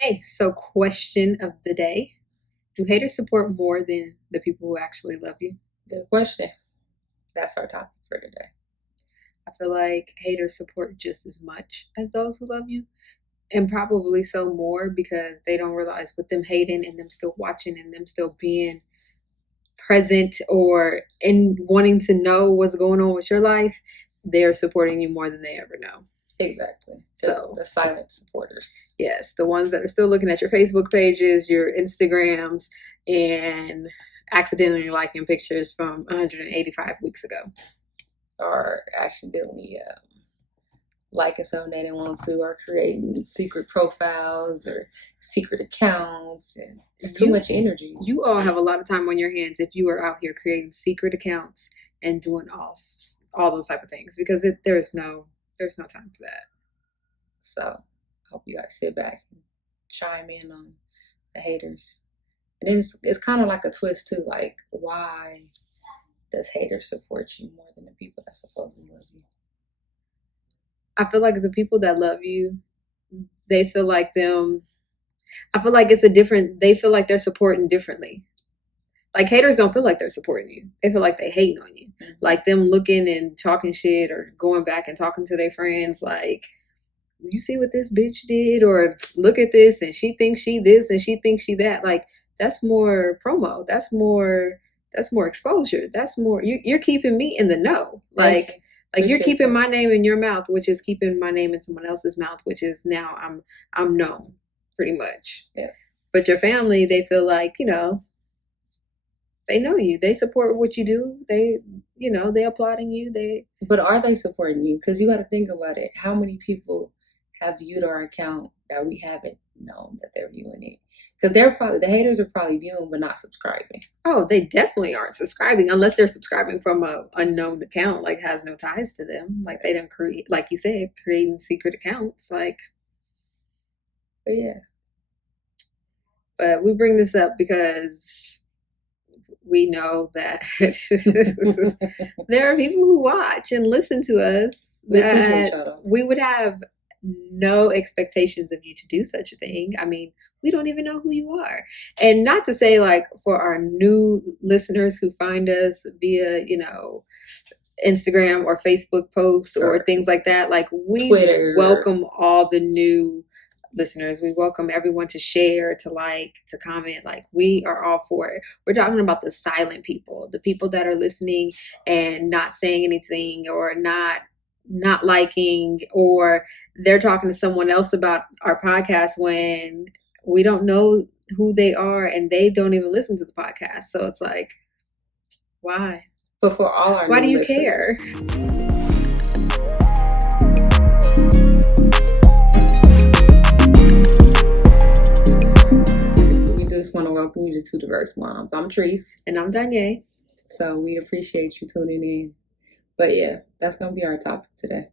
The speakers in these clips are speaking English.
Hey, so question of the day. Do haters support more than the people who actually love you? Good question. That's our topic for today. I feel like haters support just as much as those who love you, and probably so more because they don't realize with them hating and them still watching and them still being present or in wanting to know what's going on with your life, they're supporting you more than they ever know. Exactly. So the silent supporters. yes, the ones that are still looking at your Facebook pages, your Instagrams, and accidentally liking pictures from 185 weeks ago. Or accidentally liking something they didn't want to, or creating secret profiles or secret accounts. And it's too much energy. You all have a lot of time on your hands if you are out here creating secret accounts and doing all those type of things because there's no time for that. So I hope you guys sit back and chime in on the haters. And then it's kind of like a twist too. Like, why does haters support you more than the people that supposedly love you? I feel like the people that love you, they feel like them. I feel like it's a different. They feel like they're supporting differently. Like haters don't feel like they're supporting you. They feel like they hating on you. Mm-hmm. Like them looking and talking shit or going back and talking to their friends like, you see what this bitch did, or look at this and she thinks she this and she thinks she that. Like that's more promo. That's more exposure. That's more you're keeping me in the know. Like you're keeping my name in your mouth, which is keeping my name in someone else's mouth, which is now I'm known pretty much. Yeah. But your family, they feel like, they know you. They support what you do. They applauding you. But are they supporting you? Because you got to think about it. How many people have viewed our account that we haven't known that they're viewing it? Because the haters are probably viewing but not subscribing. Oh, they definitely aren't subscribing unless they're subscribing from a unknown account, like has no ties to them. Like they didn't create, like you said, creating secret accounts. Like, but yeah. But we bring this up because we know that there are people who watch and listen to us that we would have no expectations of you to do such a thing. I mean, we don't even know who you are. And not to say like for our new listeners who find us via, Instagram or Facebook posts or things like that, like we Twitter. Welcome all the new listeners. We welcome everyone to share, to like, to comment. Like we are all for it. We're talking about the silent people, the people that are listening and not saying anything or not liking, or they're talking to someone else about our podcast when we don't know who they are and they don't even listen to the podcast. So it's like, why? But for all our why do you care? We just want to welcome you to Two Diverse Moms. I'm Treese. And I'm Danye. So we appreciate you tuning in. But yeah, that's going to be our topic today.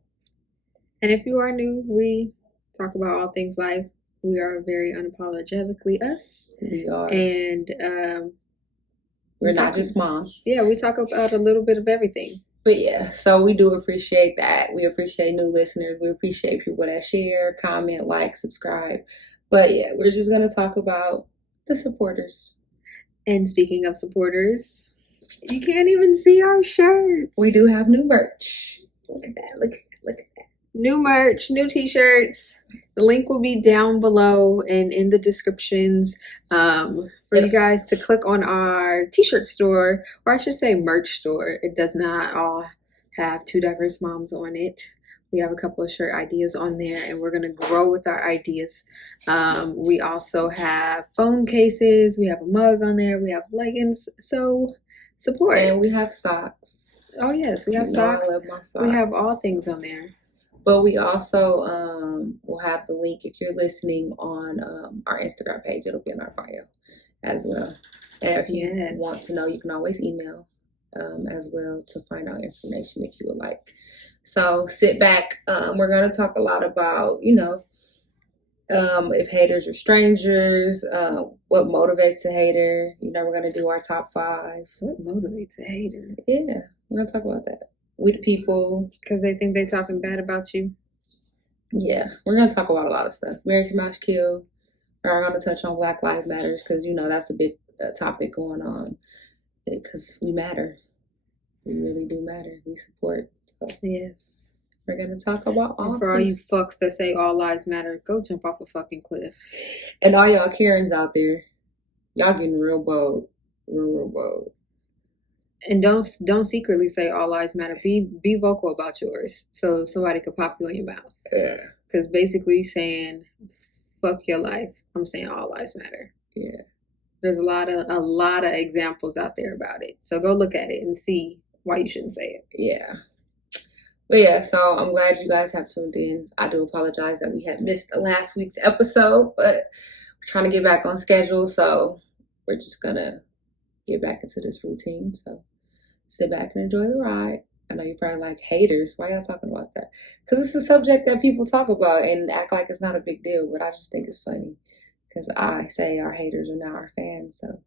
And if you are new, we talk about all things life. We are very unapologetically us. We are. And we're not just moms. Yeah, we talk about a little bit of everything. But yeah, so we do appreciate that. We appreciate new listeners. We appreciate people that share, comment, like, subscribe. But yeah, we're just going to talk about the supporters. And speaking of supporters, you can't even see our shirts. We do have new merch. Look at that. Look at that. New merch, new t-shirts. The link will be down below and in the descriptions for you guys to click on our t-shirt store, or I should say merch store. It does not all have Two Diverse Moms on it. We have a couple of shirt ideas on there, and we're going to grow with our ideas. We also have phone cases. We have a mug on there. We have leggings. So support. And we have socks. Oh, yes. We have socks. I love my socks. We have all things on there. But we also will have the link if you're listening on our Instagram page. It'll be in our bio as well. And if you want to know, you can always email as well to find out information if you would like. So sit back. We're going to talk a lot about, if haters are strangers, what motivates a hater. We're going to do our top 5. What motivates a hater? Yeah, we're going to talk about that. With people. Because they think they're talking bad about you? Yeah, we're going to talk about a lot of stuff. Marriage, Smash, Kill, We are going to touch on Black Lives Matters because, that's a big topic going on. Because we matter. We really do matter. We support. So. Yes. We're going to talk about all and for all you fucks that say all lives matter, go jump off a fucking cliff. And all y'all Karens out there, y'all getting real bold. Real bold. And don't secretly say all lives matter. Be vocal about yours so somebody could pop you in your mouth. Yeah. Because basically you're saying, fuck your life. I'm saying all lives matter. Yeah. There's a lot of examples out there about it. So go look at it and see why you shouldn't say it. Yeah. But yeah, so I'm glad you guys have tuned in. I do apologize that we had missed last week's episode, but we're trying to get back on schedule, so we're just gonna get back into this routine. So sit back and enjoy the ride. I know you're probably like, haters, why y'all talking about that? Because it's a subject that people talk about and act like it's not a big deal, but I just think it's funny. Because I say our haters are now our fans, so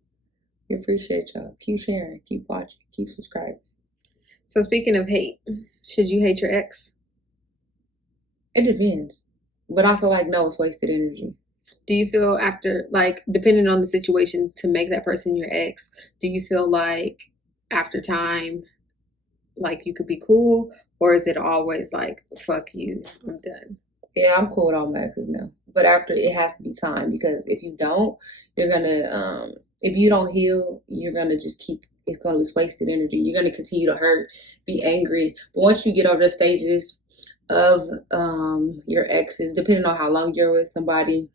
we appreciate y'all. Keep sharing, keep watching, keep subscribing. So speaking of hate, should you hate your ex? It depends. But I feel like no, it's wasted energy. Do you feel after, like, depending on the situation to make that person your ex, do you feel like after time, like you could be cool? Or is it always like, fuck you, I'm done? Yeah, I'm cool with all my exes now. But after, it has to be time. Because if you don't, you're going to, if you don't heal, you're going to just keep, it's going to be wasted energy. You're going to continue to hurt, be angry. But once you get over the stages of your exes, depending on how long you're with somebody,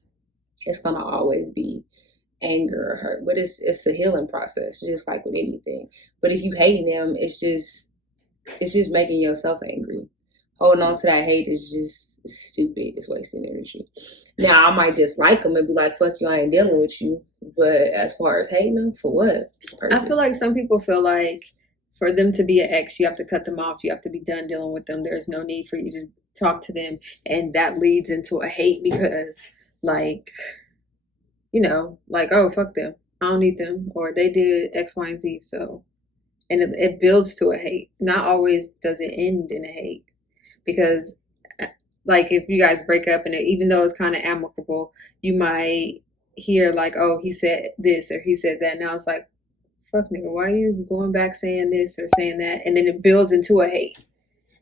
it's going to always be anger or hurt. But it's a healing process, just like with anything. But if you hate them, it's just making yourself angry. Holding on to that hate is just stupid. It's wasting energy. Now, I might dislike them and be like, fuck you, I ain't dealing with you. But as far as hating them, for what? I feel like some people feel like for them to be an ex, you have to cut them off. You have to be done dealing with them. There's no need for you to talk to them. And that leads into a hate because, like, like, oh, fuck them. I don't need them. Or they did X, Y, and Z. So, and it builds to a hate. Not always does it end in a hate. Because, like, if you guys break up and even though it's kind of amicable, you might hear like, oh, he said this or he said that. Now it's like, fuck nigga, why are you going back saying this or saying that? And then it builds into a hate.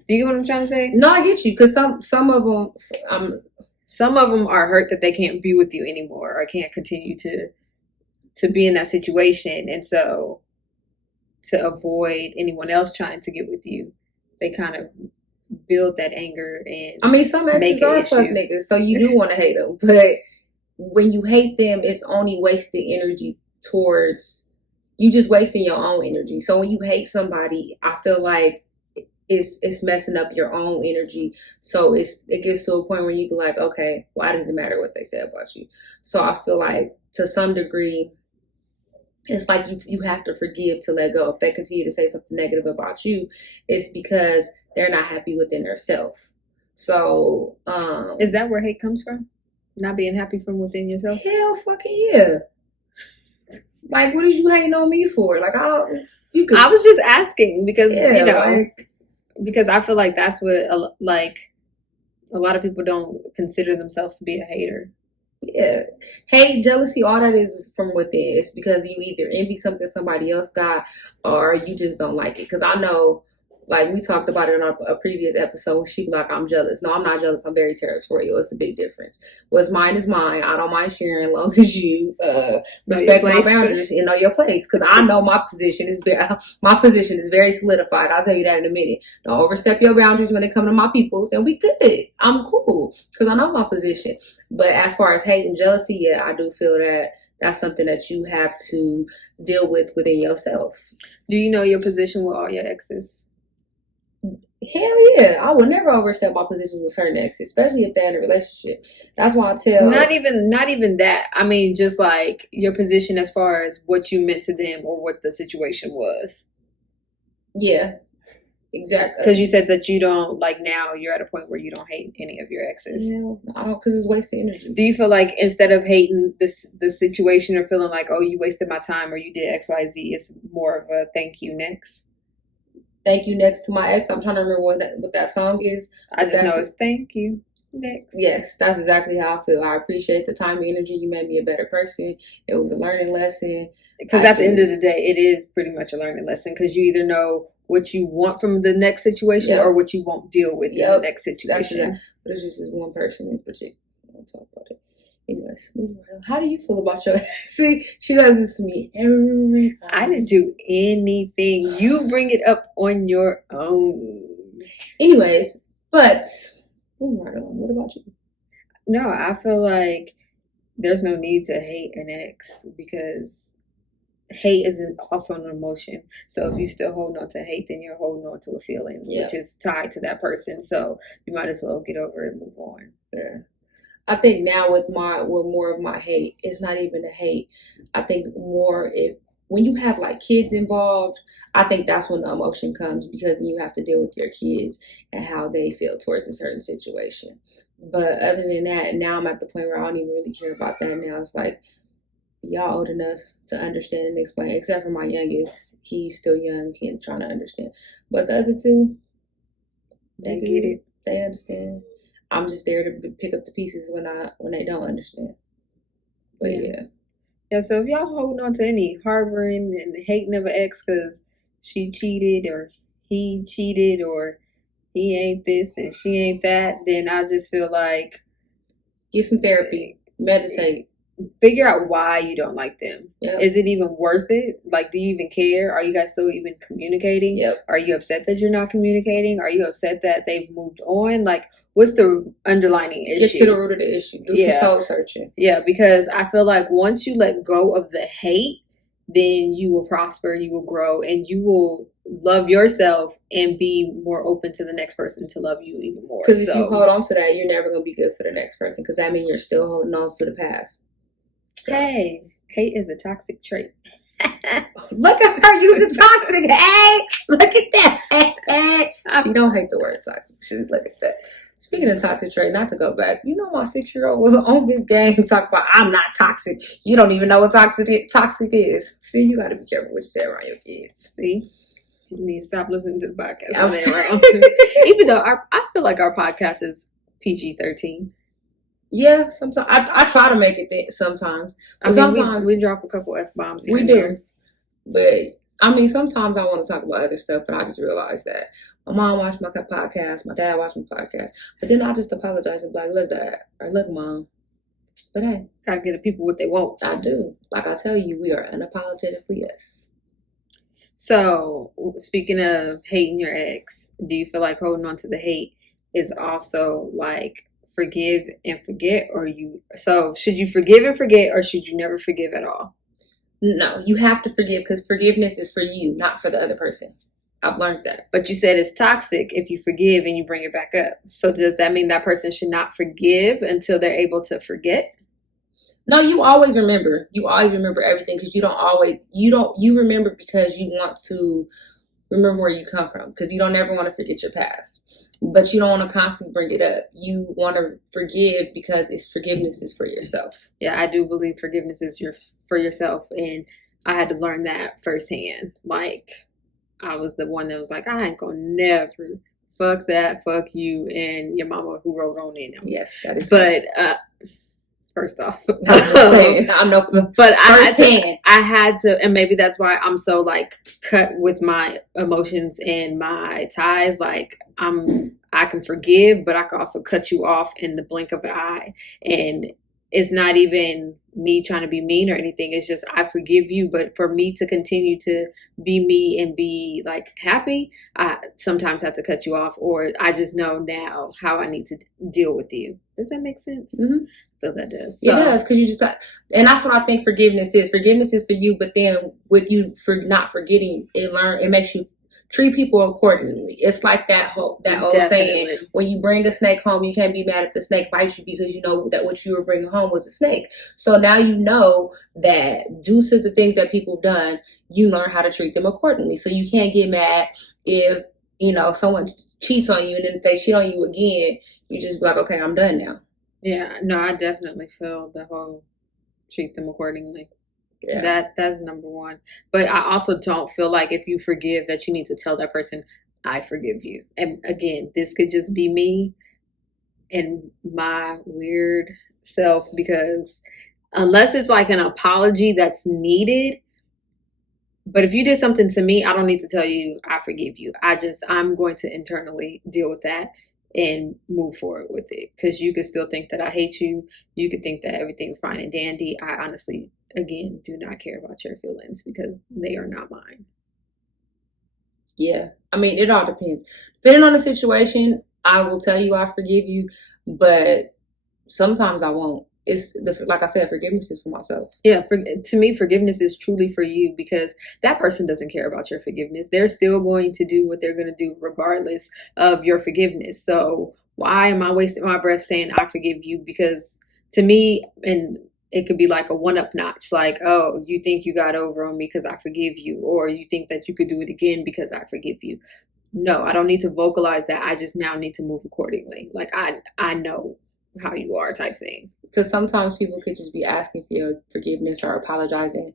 Do you get what I'm trying to say? No, I get you. Because some of them are hurt that they can't be with you anymore or can't continue to be in that situation. And so to avoid anyone else trying to get with you, they kind of build that anger and I mean, some exes are fuck niggas, so you do want to hate them. But when you hate them, it's only wasted energy towards you, just wasting your own energy. So when you hate somebody, I feel like it's messing up your own energy. So it gets to a point where you be like, okay, why does it matter what they say about you? So I feel like to some degree, it's like you have to forgive to let go. If they continue to say something negative about you, it's because they're not happy within themselves. So is that where hate comes from? Not being happy from within yourself? Hell fucking yeah. Like, what is you hating on me for? Like, I was just asking because because I feel like that's what a lot of people don't consider themselves to be a hater. Yeah, hate, jealousy, all that is from within. It's because you either envy something somebody else got or you just don't like it. Because I know, like we talked about it in a previous episode, she be like, I'm jealous. No, I'm not jealous. I'm very territorial. It's a big difference. What's mine is mine. I don't mind sharing as long as you respect my boundaries and know your place. Because I know my position is very solidified. I'll tell you that in a minute. Don't overstep your boundaries when it comes to my peoples, and we good. I'm cool because I know my position. But as far as hate and jealousy, yeah, I do feel that that's something that you have to deal with within yourself. Do you know your position with all your exes? Hell yeah. I would never overstep my positions with certain exes, especially if they're in a relationship. That's why I tell not even that. I mean, just like your position as far as what you meant to them or what the situation was. Yeah. Exactly. Because you said that you don't, like, now you're at a point where you don't hate any of your exes. No, I don't, because it's wasted energy. Do you feel like instead of hating the situation or feeling like, oh, you wasted my time or you did X, Y, Z, it's more of a thank you next? Thank you next to my ex. I'm trying to remember what that song is. I just know it's thank you. Next. Yes, that's exactly how I feel. I appreciate the time and energy. You made me a better person. It was a learning lesson. Because at the end of the day, it is pretty much a learning lesson because you either know what you want from the next situation or what you won't deal with in the next situation. But it's just this one person in particular. I won't talk about it. Anyways, how do you feel about your... See, she does this to me every time. I didn't do anything. You bring it up on your own. Anyways, but moving right along. What about you? No, I feel like there's no need to hate an ex because hate is also an emotion. So if you still hold on to hate, then you're holding on to a feeling which is tied to that person. So you might as well get over it and move on. Yeah. I think now with more of my hate, it's not even a hate. I think more when you have like kids involved, I think that's when the emotion comes because you have to deal with your kids and how they feel towards a certain situation. But other than that, now I'm at the point where I don't even really care about that now. It's like, y'all old enough to understand and explain, except for my youngest. He's still young and trying to understand. But the other two, they get it. They understand. I'm just there to pick up the pieces when they don't understand. But yeah. So if y'all holding on to any harboring and hating of an ex because she cheated or he cheated or he ain't this and she ain't that, then I just feel like get some therapy, meditate. Figure out why you don't like them. Yep. Is it even worth it? Like, do you even care? Are you guys still even communicating? Yep. Are you upset that you're not communicating? Are you upset that they've moved on? Like, what's the underlying issue? Get to the root of the issue. Do some soul searching. Yeah, because I feel like once you let go of the hate, then you will prosper, you will grow, and you will love yourself and be more open to the next person to love you even more. Because if you hold on to that, you're never going to be good for the next person because that means you're still holding on to the past. So. Hey, hate is a toxic trait. Look at her using toxic. Hey, look at that. She don't hate the word toxic. She look at that. Speaking of toxic trait, not to go back, you know my 6-year-old was on his game talking about I'm not toxic. You don't even know what toxic is. See, you got to be careful what you say around your kids. See, you need to stop listening to the podcast when they're around. Even though I feel like our podcast is PG-13. Yeah, sometimes I try to make it sometimes. But sometimes we drop a couple F-bombs here. We do. But I mean, sometimes I want to talk about other stuff, but I just realized that my mom watched my podcast, my dad watched my podcast, but then I just apologize and be like, look, Dad, or look, Mom. But hey, gotta give the people what they want. I do. Like I tell you, we are unapologetically us. So, speaking of hating your ex, do you feel like holding on to the hate is also like forgive and forget, so should you forgive and forget, or should you never forgive at all? No, you have to forgive because forgiveness is for you, not for the other person. I've learned that. But you said it's toxic if you forgive and you bring it back up. So does that mean that person should not forgive until they're able to forget? No, you always remember. You always remember everything because you remember because you want to remember where you come from because you don't ever want to forget your past. But you don't want to constantly bring it up. You want to forgive because forgiveness is for yourself. Yeah, I do believe forgiveness is for yourself. And I had to learn that firsthand. Like, I was the one that was like, I ain't going to never fuck that, fuck you, and your mama who wrote on in them. Yes, that is But, first off, I'm no, but I had to, and maybe that's why I'm so like cut with my emotions and my ties. Like I can forgive, but I can also cut you off in the blink of an eye. And it's not even me trying to be mean or anything. It's just I forgive you, but for me to continue to be me and be like happy, I sometimes have to cut you off, or I just know now how I need to deal with you. Does that make sense? Mm-hmm. Feel that does. So. It does, because you just and that's what I think forgiveness is. Forgiveness is for you, but then with you for not forgetting, it makes you treat people accordingly. It's like that old saying, when you bring a snake home, you can't be mad if the snake bites you because you know that what you were bringing home was a snake. So now you know that due to the things that people have done, you learn how to treat them accordingly. So you can't get mad if someone cheats on you and then if they cheat on you again, you just be like, okay, I'm done now. Yeah, no, I definitely feel the whole treat them accordingly. Yeah. That's number one. But I also don't feel like if you forgive that you need to tell that person, I forgive you. And again, this could just be me. in my weird self, because unless it's like an apology that's needed, but if you did something to me, I don't need to tell you I forgive you. I'm going to internally deal with that and move forward with it, because you could still think that I hate you. You could think that everything's fine and dandy. I honestly, again, do not care about your feelings because they are not mine. Yeah. I mean, it all depends. Depending on the situation, I will tell you I forgive you, but sometimes I won't. Like I said, forgiveness is for myself. Yeah, to me, forgiveness is truly for you, because that person doesn't care about your forgiveness. They're still going to do what they're going to do regardless of your forgiveness. So why am I wasting my breath saying I forgive you? Because to me, and it could be like a one-up notch, like, oh, you think you got over on me because I forgive you, or you think that you could do it again because I forgive you. No, I don't need to vocalize that. I just now need to move accordingly. Like I know how you are, type thing. Because sometimes people could just be asking for your forgiveness or apologizing,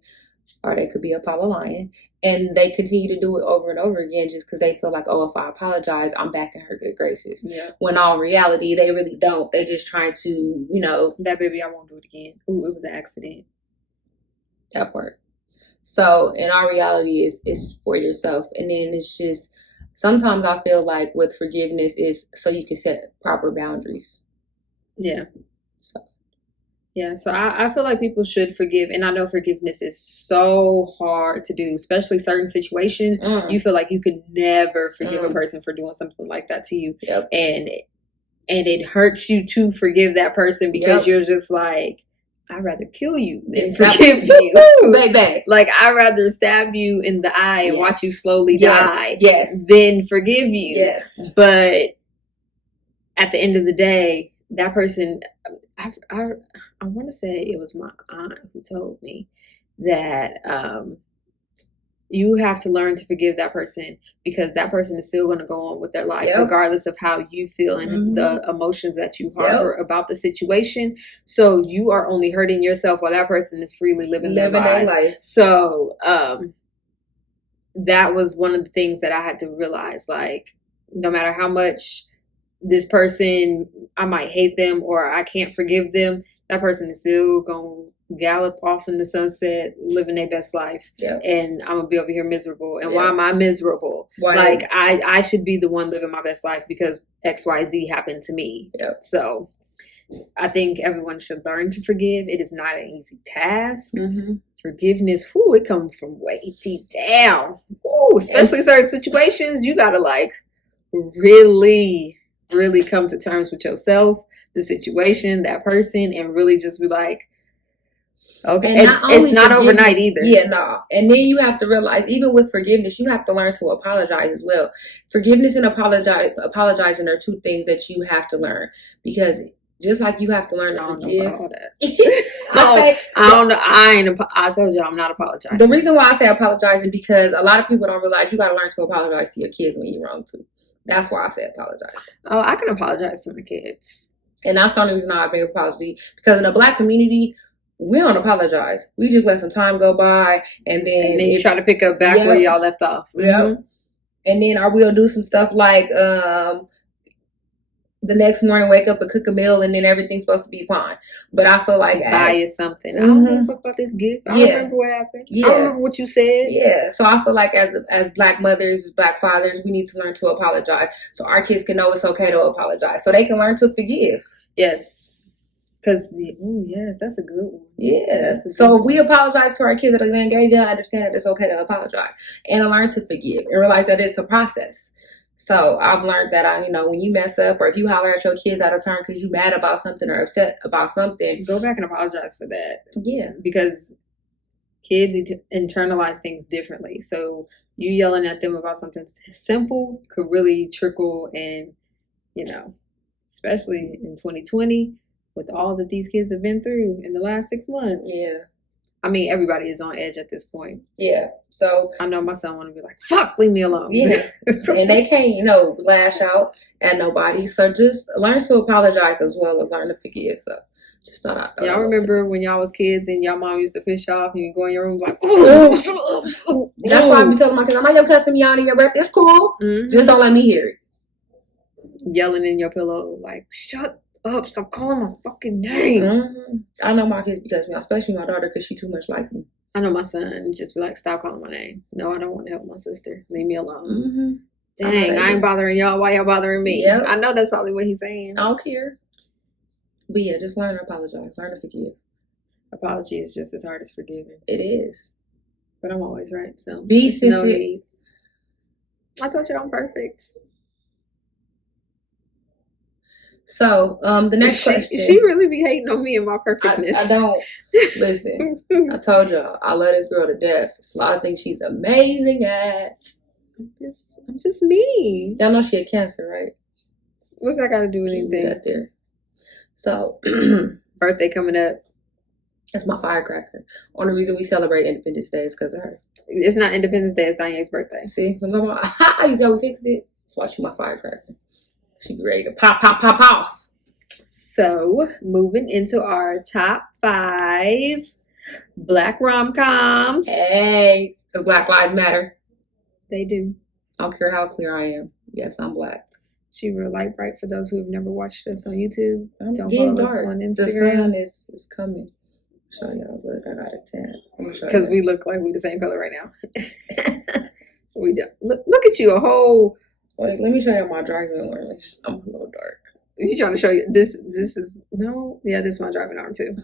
or they could be lying, and they continue to do it over and over again just because they feel like, oh, if I apologize, I'm back in her good graces. Yeah. When all reality, they really don't. They're just trying to, that baby, I won't do it again. Ooh, it was an accident. That part. So in our reality, is for yourself, and then it's just sometimes I feel like with forgiveness is so you can set proper boundaries. Yeah. So I feel like people should forgive. And I know forgiveness is so hard to do, especially certain situations. You feel like you could never forgive a person for doing something like that to you. Yep. And it hurts you to forgive that person because you're just like, I'd rather kill you than forgive you. Baby. Like, I'd rather stab you in the eye and watch you slowly die than forgive you. Yes. But at the end of the day, that person, I want to say it was my aunt who told me that you have to learn to forgive that person, because that person is still going to go on with their life regardless of how you feel and the emotions that you harbor about the situation. So you are only hurting yourself while that person is freely living their life. So that was one of the things that I had to realize, like, no matter how much this person, I might hate them or I can't forgive them, that person is still going to gallop off in the sunset, living their best life. And I'm going to be over here miserable. And why am I miserable? Like, I should be the one living my best life because XYZ happened to me. So I think everyone should learn to forgive. It is not an easy task. Forgiveness, it comes from way deep down. Especially certain situations, you got to like really come to terms with yourself, the situation, that person, and really just be like, okay. And it's not overnight either. Yeah, no. And then you have to realize, even with forgiveness, you have to learn to apologize as well. Forgiveness and apologizing are two things that you have to learn, because just like you have to learn to forgive. I don't know. I told you I'm not apologizing. The reason why I say apologizing, because a lot of people don't realize you got to learn to apologize to your kids when you're wrong too. That's why I say apologize. Oh, I can apologize to my kids. And that's the only reason I make an apology. Because in the Black community, we don't apologize. We just let some time go by, and then you try to pick up back where y'all left off. And then we'll do some stuff like the next morning wake up and cook a meal, and then everything's supposed to be fine. But I feel like buy you something. I don't give a fuck about this gift. I don't remember what happened. I don't remember what you said. So I feel like as Black mothers, Black fathers, we need to learn to apologize, so our kids can know it's okay to apologize, so they can learn to forgive. Yes. Because, yes, that's a good one. Yeah. So if we apologize to our kids at a young age, they understand that it's okay to apologize and learn to forgive and realize that it's a process. So I've learned that when you mess up, or if you holler at your kids out of turn because you're mad about something or upset about something, go back and apologize for that. Yeah. Because kids internalize things differently. So you yelling at them about something simple could really trickle, and, especially in 2020 with all that these kids have been through in the last 6 months. Yeah. I mean, everybody is on edge at this point. Yeah. So I know my son want to be like, fuck, leave me alone. Yeah. And they can't, lash out at nobody. So just learn to apologize as well as learn to forgive. So just not. Y'all remember when y'all was kids and y'all mom used to piss off and you go in your room like, ooh. That's why I be telling my kids, I know you're cussing me out in your breath. It's cool. Just don't let me hear it. Yelling in your pillow like, shut up. Stop calling my fucking name. Mm-hmm. I know my kids because me, especially my daughter, because she too much like me. I know my son just be like, stop calling my name. No, I don't want to help my sister. Leave me alone. Dang, I ain't bothering y'all. Why y'all bothering me? Yep. I know that's probably what he's saying. I don't care. But yeah, just learn to apologize. Learn to forgive. Apology is just as hard as forgiving. It is. But I'm always right, so be sincere. No need. I told you I'm perfect. So, the next question. She really be hating on me and my perfectness. I don't. Listen, I told y'all, I love this girl to death. It's a lot of things she's amazing at. I'm just me. Y'all know she had cancer, right? What's that got to do with anything? That there. So, birthday coming up. It's my firecracker. Only reason we celebrate Independence Day is because of her. It's not Independence Day, it's Diane's birthday. See? You see how we fixed it? That's why she my firecracker. She be ready to pop off. So, moving into our top 5 Black rom-coms. Hey, because Black Lives Matter. They do. I don't care how clear I am. Yes, I'm Black. She real light bright for those who have never watched us on YouTube. I'm getting dark. On Instagram. The sun is coming. Show y'all. Look, I got a tan. Because we look like we the same color right now. We don't. Look at you, a whole. Wait, let me show you my driving orange. I'm a little dark. You trying to show you this is no, yeah, this is my driving arm too.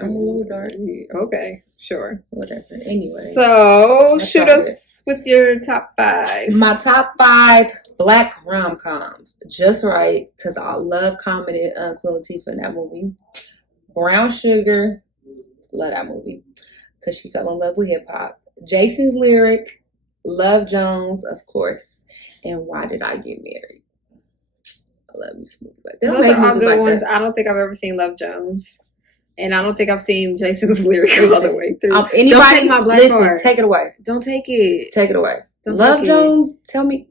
I'm a little dark. Okay, sure. Whatever. Anyway. So shoot us with your top 5. My top 5 Black rom-coms. Just right, because I love comedy Queen Latifah in that movie. Brown Sugar. Love that movie. Because she fell in love with hip hop. Jason's Lyric. Love Jones, of course. And Why Did I Get Married? I love me some movies like that. Those are all good ones. I don't think I've ever seen Love Jones. And I don't think I've seen Jason's Lyric all the way through. Don't take my black card. Take it away. Don't take it. Take it away. Love Jones, tell me.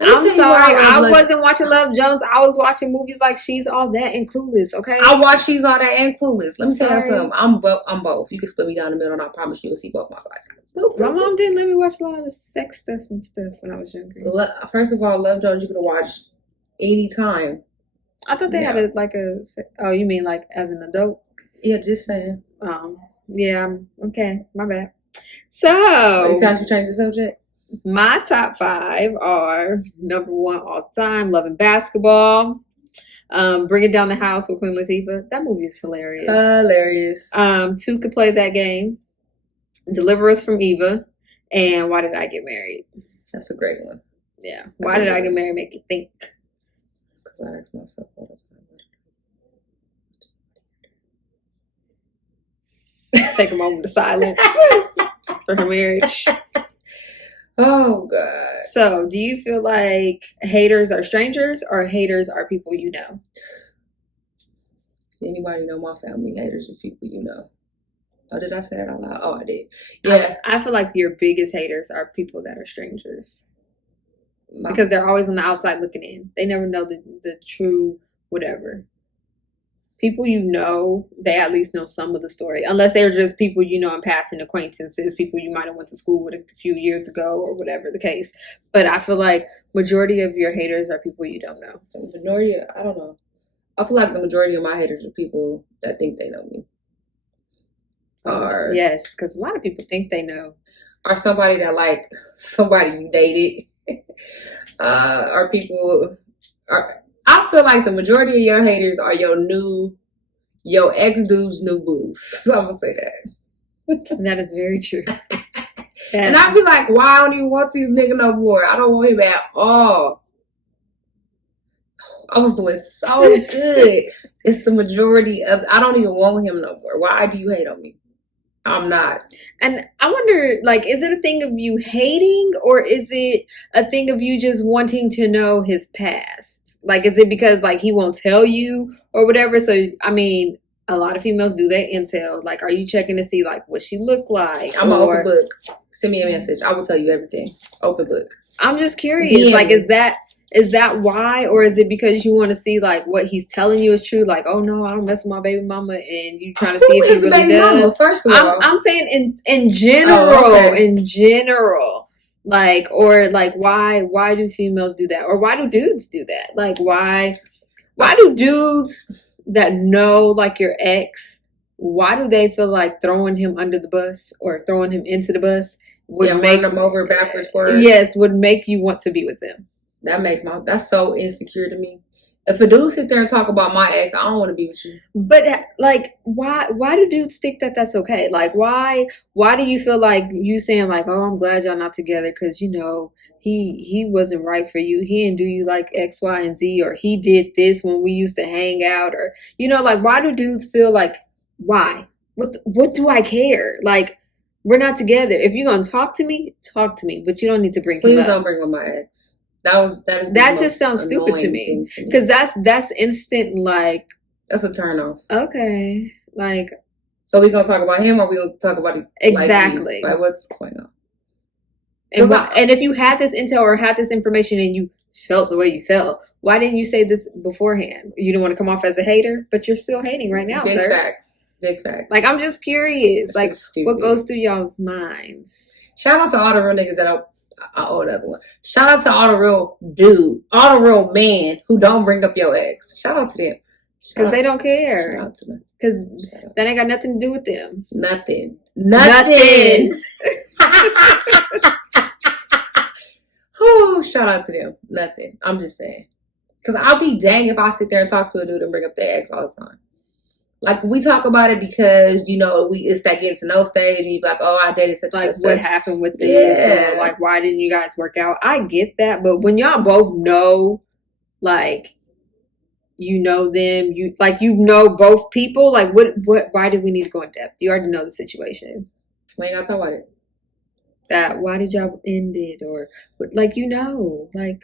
I'm sorry, I wasn't watching Love Jones. I was watching movies like She's All That and Clueless, okay? I watched She's All That and Clueless. Let me tell you something. I'm both. You can split me down the middle and I promise you will see both my sides. My mom didn't let me watch a lot of sex stuff and stuff when I was younger. First of all, Love Jones you could have watched anytime. I thought they had oh, you mean like as an adult? Yeah, just saying. Yeah, okay, my bad. So, it's time to change the subject. My top 5 are number 1 all time, Loving Basketball, Bring It Down the House with Queen Latifah. That movie is hilarious. Hilarious. 2 Could Play That Game, Deliver Us from Eva, and Why Did I Get Married? That's a great one. Yeah. Why Did I Get Married make you think? Because I ask myself all the time. Take a moment of silence for her marriage. Oh, God. So, do you feel like haters are strangers or haters are people you know? Anybody know my family? Haters are people you know. Oh, did I say that out loud? Oh, I did. Yeah. I feel like your biggest haters are people that are strangers. Because they're always on the outside looking in. They never know the true whatever. People you know, they at least know some of the story. Unless they're just people you know and passing acquaintances, people you might have went to school with a few years ago or whatever the case. But I feel like majority of your haters are people you don't know. The majority, I don't know. I feel like the majority of my haters are people that think they know me. Yes, because a lot of people think they know. Or somebody that like somebody you dated. Or people I feel like the majority of your haters are your ex-dude's new booze. So I'm gonna say that. That is very true. And I'd be like, why I don't even want these niggas no more. I don't want him at all. I was doing so good. It's the majority of I don't even want him no more. Why do you hate on me? I'm not. And I wonder, like, is it a thing of you hating or is it a thing of you just wanting to know his past? Like, is it because, like, he won't tell you or whatever? So, I mean, a lot of females do that intel. Like, are you checking to see, like, what she looked like? I'm an open book. Send me a message. I will tell you everything. Open book. I'm just curious. Yeah. Like, is that why, or is it because you want to see like what he's telling you is true? Like, oh no, I don't mess with my baby mama, and you trying to see if he really does. Mama, first of all, I'm saying in general, in general, like, or like why do females do that, or why do dudes do that? Like, why do dudes that know like your ex, why do they feel like throwing him under the bus or throwing him into the bus would make them over backwards for yes, would make you want to be with them? That's so insecure to me. If a dude sit there and talk about my ex, I don't want to be with you. But like, why do dudes think that that's okay? Like, why do you feel like you saying like, oh, I'm glad y'all not together because you know he wasn't right for you. He didn't do you like X, Y, and Z, or he did this when we used to hang out, or you know, like why do dudes feel like why? What do I care? Like, we're not together. If you're gonna talk to me, but you don't need to bring him up. Please don't bring up my ex. That just sounds stupid to me because that's instant like that's a turn off. Okay, like so we gonna talk about him or we gonna talk about it exactly like what's going on? And if you had this intel or had this information and you felt the way you felt, why didn't you say this beforehand? You don't want to come off as a hater, but you're still hating right now, Big sir. Big facts. Like I'm just curious, like what goes through y'all's minds? Shout out to all the real niggas that I owe that one. Shout out to all the real real man who don't bring up your ex. Shout out to them. Because they don't care. Shout out to them. Because that ain't got nothing to do with them. Nothing. Whew, shout out to them. Nothing. I'm just saying. Because I'll be dang if I sit there and talk to a dude and bring up their ex all the time. Like, we talk about it because, you know, it's that getting to know stage. And you be like, oh, I dated such like, and such. what happened with this? Yeah. Or, like, why didn't you guys work out? I get that. But when y'all both know, like, you know them, you know both people, like, why did we need to go in depth? You already know the situation. We ain't got to talk about it. Why did y'all end it? Or, like, you know, like...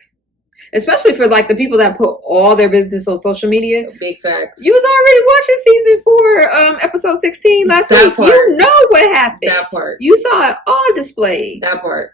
Especially for like the people that put all their business on social media. Big facts. You was already watching season 4, episode 16 last week. Part. You know what happened. That part. You saw it all displayed. That part.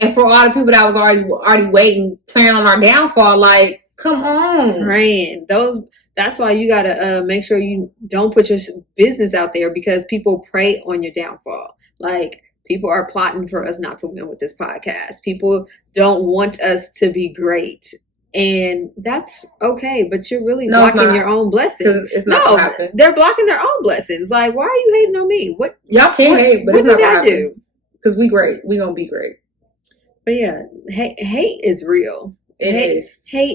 And for all the people that was already waiting, planning on our downfall, like, come on. Praying. That's why you gotta make sure you don't put your business out there because people prey on your downfall. Like, people are plotting for us not to win with this podcast. People don't want us to be great. And that's okay, but you're really blocking your own blessings. It's not gonna happen. They're blocking their own blessings. Like, why are you hating on me? What y'all can't hate, but it's not gonna happen. Because we great. We gonna be great. But yeah, hate is real. Hate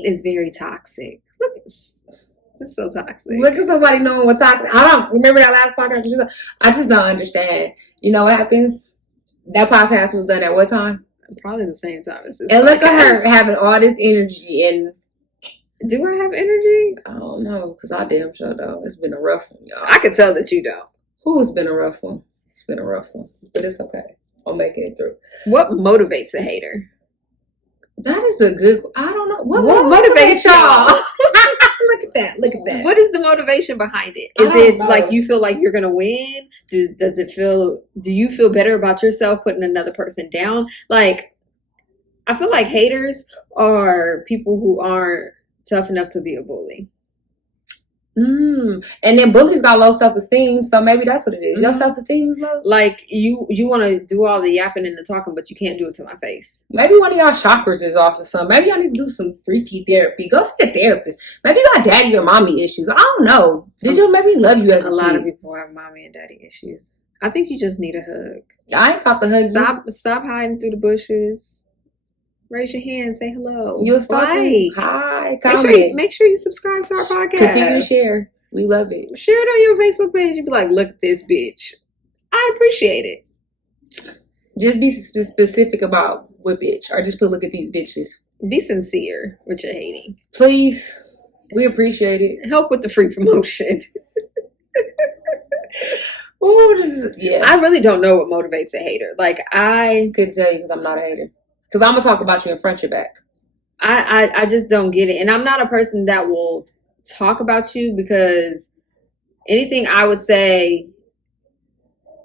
is very toxic. Look, it's so toxic. Look at somebody knowing what toxic. I don't remember that last podcast. I just don't understand. You know what happens? That podcast was done at what time? Probably the same time as this. And look at her having all this energy. And do I have energy? I don't know, because I damn sure don't. It's been a rough one, y'all. I can tell that you don't. Who's been a rough one? It's been a rough one, but it's okay. I'll make it through. What motivates a hater? That is a good. I don't know. What motivates y'all? Look at that. What is the motivation behind it? Is it like you feel like you're gonna win? Do you feel better about yourself putting another person down? Like, I feel like haters are people who aren't tough enough to be a bully. And then bullies got low self-esteem, so maybe that's what it is. Your self-esteem is low. Like, you want to do all the yapping and the talking, but you can't do it to my face. Maybe one of y'all chakras is off or something. Maybe y'all need to do some freaky therapy. Go see a therapist. Maybe you got daddy or mommy issues. I don't know. Did you maybe love you as a lot of people have mommy and daddy issues. I think you just need a hug. I ain't about to hug you. Stop hiding through the bushes. Raise your hand. Say hello. You'll start. Hi. Make sure you subscribe to our podcast. Continue to share. We love it. Share it on your Facebook page. You be like, look at this bitch. I'd appreciate it. Just be specific about what bitch, or just put look at these bitches. Be sincere with your hating, please. We appreciate it. Help with the free promotion. Oh, I really don't know what motivates a hater. Like, I couldn't tell you because I'm not a hater. Because I'm going to talk about you in front your back. I just don't get it. And I'm not a person that will talk about you because anything I would say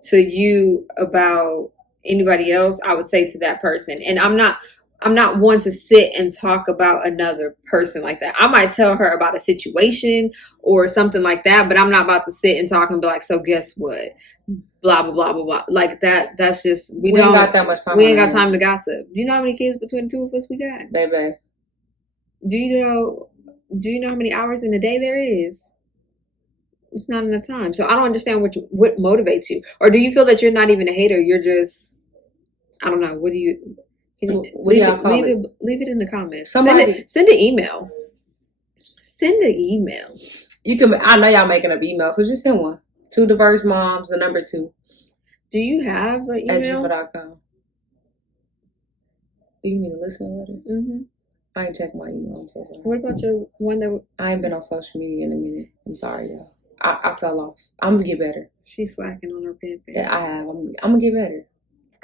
to you about anybody else, I would say to that person. And I'm not one to sit and talk about another person like that. I might tell her about a situation or something like that, but I'm not about to sit and talk and be like, so guess what? Blah, blah, blah, blah, blah. Like that, that's just, we don't got that much time. We ain't got time to gossip. Do you know how many kids between the two of us we got? Baby. Do you know do you know how many hours in a day there is? It's not enough time. So I don't understand what motivates you. Or do you feel that you're not even a hater? You're just, I don't know. What do you? Leave it in the comments. Somebody send an email. Send an email. You can. I know y'all making up emails, so just send one. 2 diverse moms, the number 2. Do you have an email? At gmail.com. Do you mean a listener letter? Mm-hmm. I ain't checked my email. I'm so sorry. What about your one that? I ain't been on social media in a minute. I'm sorry, y'all. I fell off. I'm gonna get better. She's slacking on her pen. Yeah, I have. I'm gonna get better.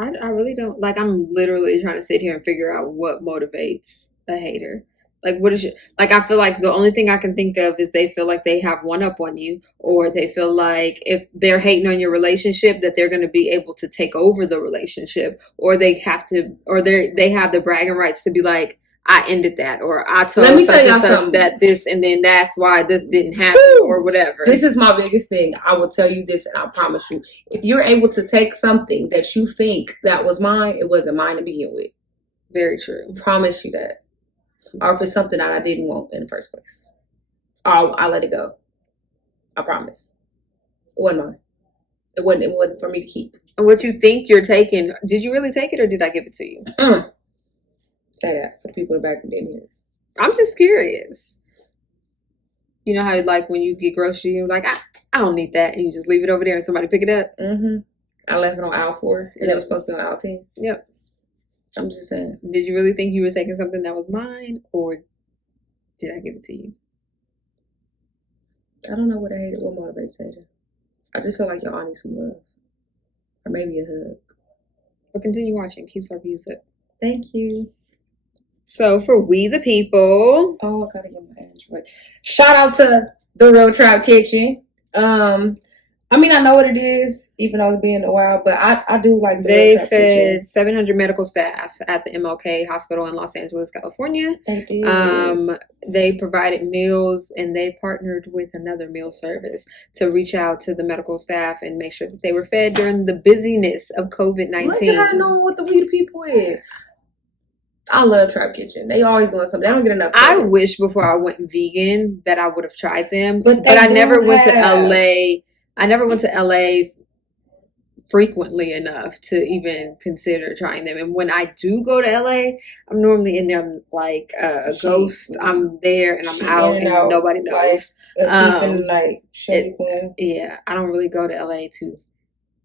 I really don't like. I'm literally trying to sit here and figure out what motivates a hater. Like, what is your, like? I feel like the only thing I can think of is they feel like they have one up on you, or they feel like if they're hating on your relationship, that they're going to be able to take over the relationship, or they have to, or they have the bragging rights to be like, I ended that, or I told such and such that this, and then that's why this didn't happen, or whatever. This is my biggest thing. I will tell you this, and I promise you, if you're able to take something that you think that was mine, it wasn't mine to begin with. Very true. Promise you that. Or if it's something that I didn't want in the first place, I'll let it go. I promise. It wasn't mine. It wasn't for me to keep. And what you think you're taking, did you really take it, or did I give it to you? Say that for the people in the back who didn't hear. I'm just curious. You know how like when you get groceries, you're like, I don't need that, and you just leave it over there and somebody pick it up? Mm-hmm. I left it on aisle 4, and it was supposed to be on aisle 10. Yep. I'm just saying. Did you really think you were taking something that was mine, or did I give it to you? I don't know what motivates hater. I just feel like y'all need some love. Or maybe a hug. But continue watching. Keeps our views up. Thank you. So for We the People. Oh, I gotta get my Android. Shout out to the Real Trap Kitchen. I mean, I know what it is, even though it's been a while, but I do like the They fed 700 medical staff at the MLK Hospital in Los Angeles, California. They provided meals, and they partnered with another meal service to reach out to the medical staff and make sure that they were fed during the busyness of COVID-19. Look at her knowing what the We the People is. I love Trap Kitchen. They always doing something. They don't get enough credit. I wish before I went vegan that I would have tried them, but I never went to LA. I never went to LA frequently enough to even consider trying them. And when I do go to LA, I'm normally in there like a ghost. I'm there and I'm out and nobody knows. I don't really go to LA to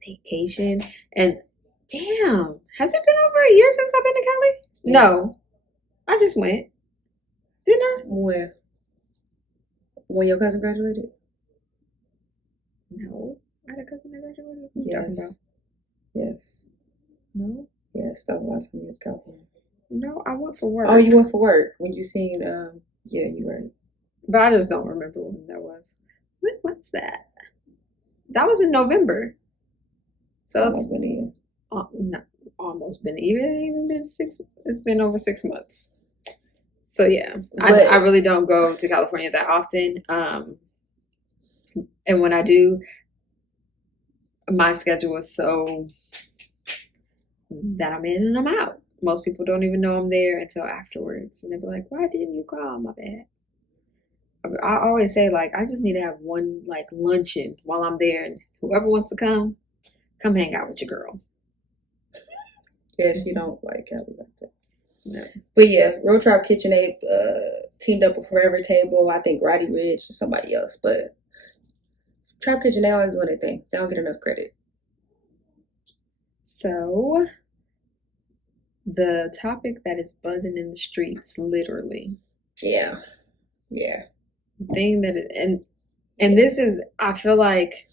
vacation. And damn, has it been over a year since I've been to Cali? Yeah. No, I just went. Didn't I? Where? When your cousin graduated? No, I had a cousin that graduated. What are you talking about? Yes. No? Yes, that was the last time you went to California. No, I went for work. Oh, you went for work. When you seen, yeah, you were. But I just don't remember when that was. When was that? That was in November. So almost been a year. Not almost been a year. It ain't even been 6. It's been over 6 months. So yeah, I really don't go to California that often. And when I do, my schedule is so that I'm in and I'm out. Most people don't even know I'm there until afterwards. And they'll be like, why didn't you call? My bad. I always say, like, I just need to have one, like, luncheon while I'm there. And whoever wants to come hang out with your girl. Yeah, she don't like Cali like that. No. But yeah, Road Trap Kitchen, they teamed up with Forever Table. I think Roddy Rich and somebody else. But Trap Kitchen, they always do their thing. They don't get enough credit. So, the topic that is buzzing in the streets, literally. Yeah. Yeah. The thing that is, and this is, I feel like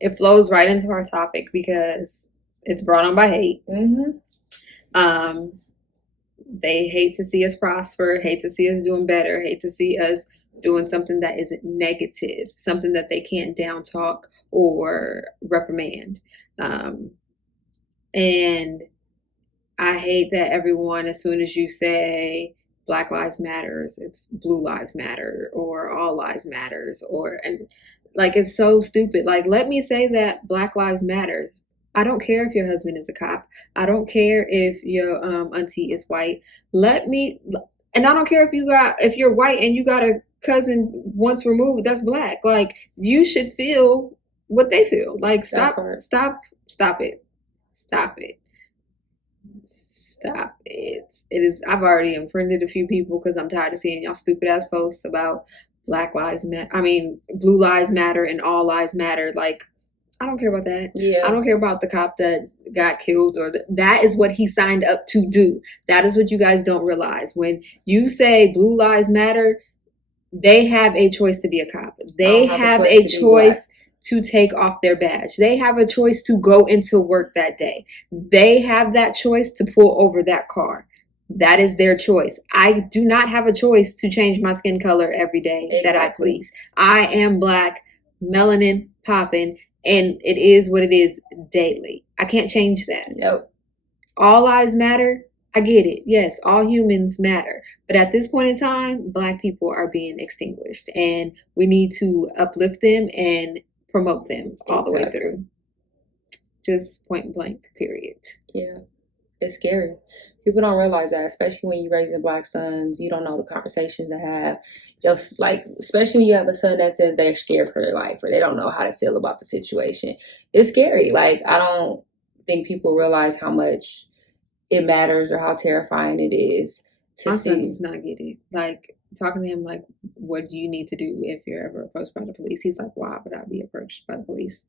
it flows right into our topic because it's brought on by hate. Mm-hmm. They hate to see us prosper, hate to see us doing better, hate to see us doing something that isn't negative, something that they can't down talk or reprimand. And I hate that everyone, as soon as you say Black Lives Matters, it's Blue Lives Matter or All Lives Matters, and like, it's so stupid. Like, let me say that Black Lives Matter. I don't care if your husband is a cop. I don't care if your auntie is white. And I don't care if you're white and you got cousin once removed that's black. Like, you should feel what they feel. Like, stop it. Stop it. It is. I've already unfriended a few people because I'm tired of seeing y'all stupid ass posts about Black Lives Matter. I mean, Blue Lives Matter and All Lives Matter. Like, I don't care about that. Yeah. I don't care about the cop that got killed that is what he signed up to do. That is what you guys don't realize. When you say Blue Lives Matter, they have a choice to be a cop. They have a choice to take off their badge. They have a choice to go into work that day. They have that choice to pull over that car. That is their choice. I do not have a choice to change my skin color every day that I please. I am black, melanin popping, and it is what it is daily. I can't change that. Nope. All lives matter. I get it. Yes, all humans matter. But at this point in time, black people are being extinguished, and we need to uplift them and promote them all the way through. Just point blank, period. Yeah. It's scary. People don't realize that, especially when you're raising black sons. You don't know the conversations to have. Especially when you have a son that says they're scared for their life or they don't know how to feel about the situation. It's scary. Like, I don't think people realize how much it matters or how terrifying it is to see. My son does not get it. Like, talking to him, like, what do you need to do if you're ever approached by the police? He's like, why would I be approached by the police?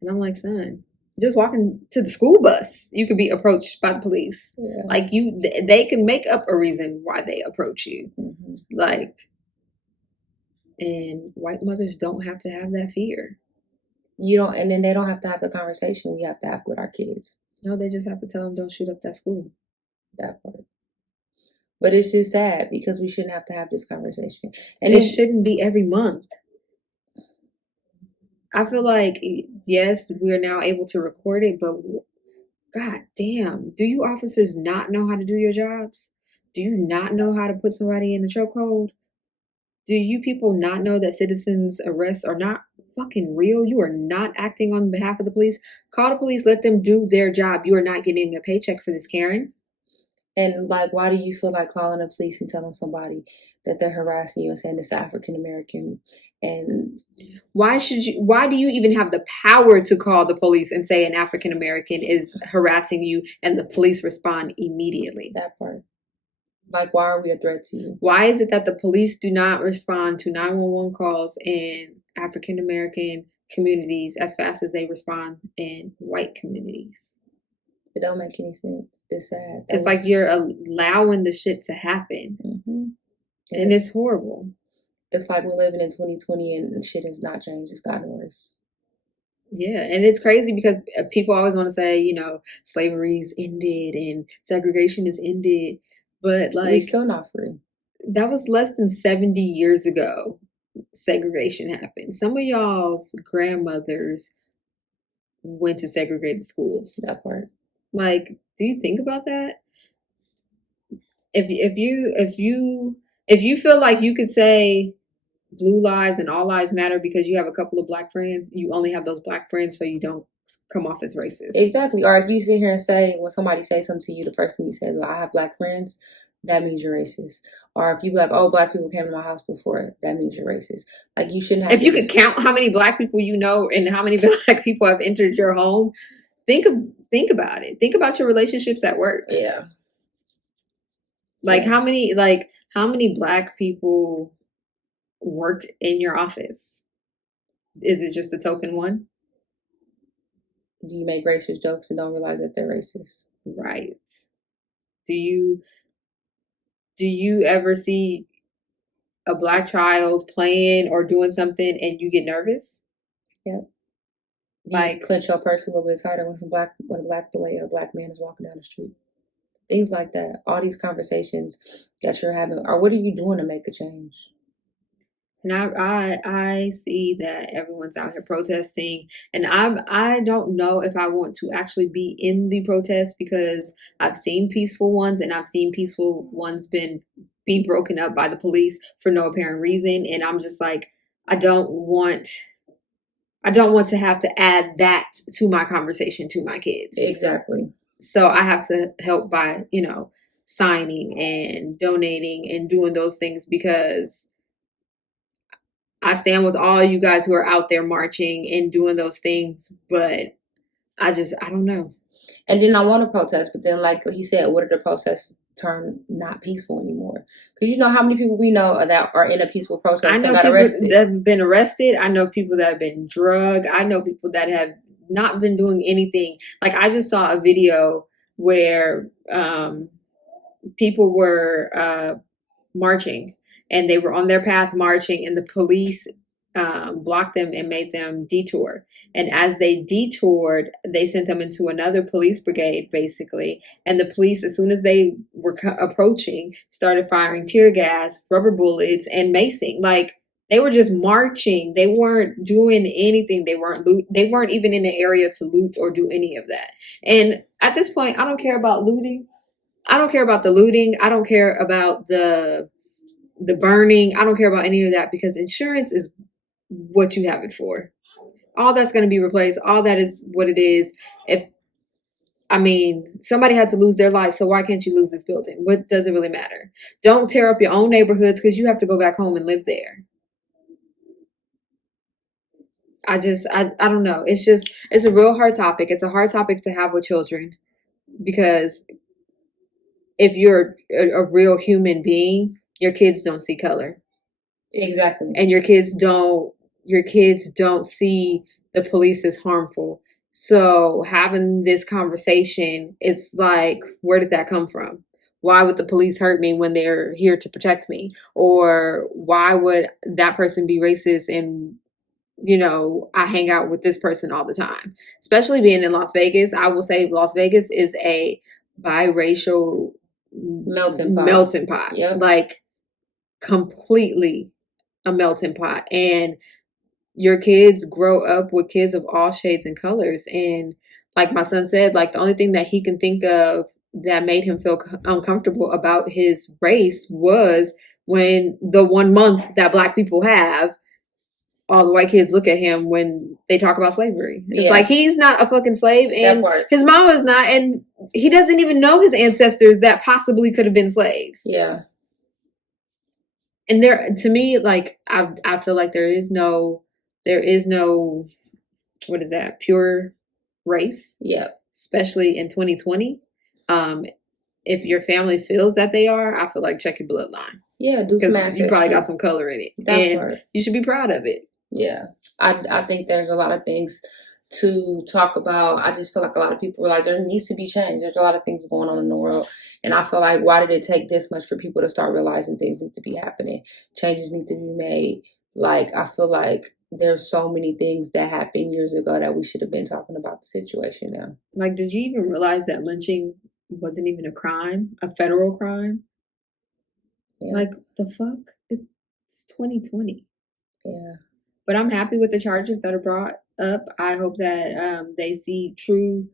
And I'm like, son, just walking to the school bus, you could be approached by the police. Yeah. Like, they can make up a reason why they approach you. Mm-hmm. Like, and white mothers don't have to have that fear. You don't, and then they don't have to have the conversation we have to have with our kids. No, they just have to tell them don't shoot up that school. That part. But it's just sad because we shouldn't have to have this conversation. And it shouldn't be every month. I feel like, yes, we're now able to record it, but god damn, do you officers not know how to do your jobs? Do you not know how to put somebody in the chokehold? Do you people not know that citizens' arrests are not fucking real? You are not acting on behalf of the police. Call the police, let them do their job. You are not getting a paycheck for this, Karen. And, like, why do you feel like calling the police and telling somebody that they're harassing you and saying it's African American? And why do you even have the power to call the police and say an African American is harassing you and the police respond immediately? That part. Like, why are we a threat to you? Why is it that the police do not respond to 911 calls in African American communities as fast as they respond in white communities? It don't make any sense. It's sad. It's like you're allowing the shit to happen. Mm-hmm. And it's horrible. It's like we're living in 2020 and shit has not changed. It's gotten worse. Yeah, and it's crazy because people always want to say, you know, slavery's ended and segregation is ended. But, like, we're still not free. That was less than 70 years ago. Segregation happened. Some of y'all's grandmothers went to segregated schools. That part. Like, do you think about that? If you feel like you could say blue lives and all lives matter because you have a couple of black friends, you only have those black friends so you don't come off as racist. Exactly. Or if you sit here and say, when somebody says something to you, the first thing you say is, well, I have black friends, that means you're racist. Or if you be like, oh, black people came to my house before, that means you're racist. Like, you shouldn't have. If you could count how many black people you know and how many black people have entered your home, think about it. Think about your relationships at work. Yeah. Like, how many black people work in your office? Is it just a token one? Do you make racist jokes and don't realize that they're racist? Right. Do you ever see a black child playing or doing something and you get nervous? Yep. Like, clench your purse a little bit tighter when a black boy or a black man is walking down the street. Things like that. All these conversations that you're having, or what are you doing to make a change? And I see that everyone's out here protesting, and I don't know if I want to actually be in the protest because I've seen peaceful ones and I've seen peaceful ones be broken up by the police for no apparent reason, and I'm just like, I don't want to have to add that to my conversation to my kids. Exactly. So I have to help by, signing and donating and doing those things because I stand with all you guys who are out there marching and doing those things, but I don't know. And then I want to protest, but then, like you said, what if the protests turn not peaceful anymore? Because you know how many people we know that are in a peaceful protest I know that got people arrested. that have been arrested. I know people that have been drugged. I know people that have not been doing anything. Like I just saw a video where people were marching and they were on their path marching, and the police blocked them and made them detour. And as they detoured, they sent them into another police brigade, basically. And the police, as soon as they were approaching, started firing tear gas, rubber bullets, and macing. Like they were just marching. They weren't doing anything. They weren't even in the area to loot or do any of that. And at this point, I don't care about looting. I don't care about the looting. I don't care about the burning. I don't care about any of that, because insurance is what you have it for. All that's going to be replaced. All that is what it is. Somebody had to lose their life, so why can't you lose this building? What does it really matter? Don't tear up your own neighborhoods because you have to go back home and live there. I don't know. It's a real hard topic. It's a hard topic to have with children, because if you're a real human being, your kids don't see color. Exactly. And your kids don't see the police as harmful. So having this conversation, it's like, where did that come from? Why would the police hurt me when they're here to protect me? Or why would that person be racist and I hang out with this person all the time? Especially being in Las Vegas, I will say Las Vegas is a biracial melting pot. Yep. Like completely a melting pot. And your kids grow up with kids of all shades and colors. And like my son said, like the only thing that he can think of that made him feel uncomfortable about his race was when the 1 month that Black people have, all the white kids look at him when they talk about slavery. It's like he's not a fucking slave, and his mama is not, and he doesn't even know his ancestors that possibly could have been slaves. Yeah. And to me, like I feel like there is no what is that, pure race. Yeah. Especially in 2020. If your family feels that they are, I feel like check your bloodline. Yeah, do some because you probably got some color in it, and you should be proud of it. Yeah, I think there's a lot of things to talk about. I just feel like a lot of people realize there needs to be change. There's a lot of things going on in the world, and I feel like, why did it take this much for people to start realizing things need to be happening? Changes need to be made. Like, I feel like there's so many things that happened years ago that we should have been talking about the situation now. Like, did you even realize that lynching wasn't even a crime, a federal crime? Yeah. Like, the fuck? It's 2020. Yeah. But I'm happy with the charges that are brought up. I hope that they see true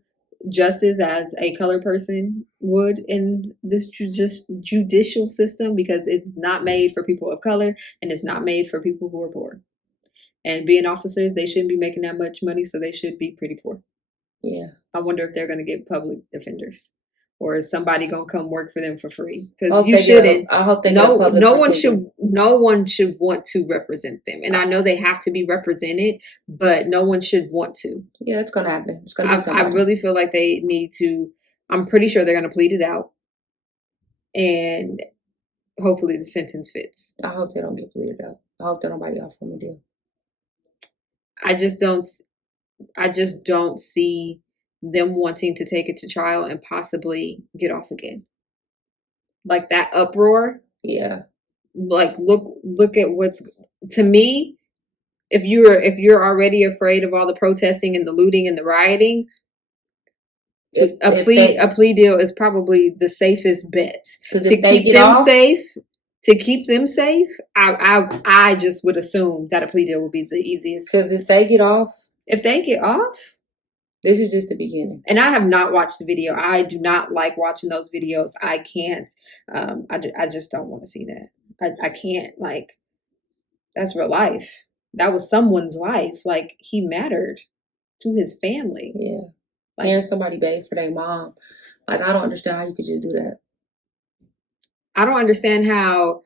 justice as a colored person would in this judicial system, because it's not made for people of color, and it's not made for people who are poor. And being officers, they shouldn't be making that much money, so they should be pretty poor. Yeah. I wonder if they're going to get public defenders, or is somebody going to come work for them for free? Because you shouldn't. I hope they no one should want to represent them. And I know they have to be represented, but no one should want to. Yeah, it's going to happen. It's going to be somebody. I really feel like they need to. I'm pretty sure they're going to plead it out, and hopefully the sentence fits. I hope they don't get pleaded out. I hope that nobody offers them a deal. I just don't see them wanting to take it to trial and possibly get off again. Like that uproar. Yeah. Like look at what's, to me, if you're already afraid of all the protesting and the looting and the rioting, a plea deal is probably the safest bet. To keep them safe, I just would assume that a plea deal would be the easiest. Because if they get off, this is just the beginning. And I have not watched the video. I do not like watching those videos. I can't. I just don't want to see that. I can't. Like, that's real life. That was someone's life. Like, he mattered to his family. Yeah. Like, hearing somebody beg for their mom. Like, I don't understand how you could just do that. I don't understand how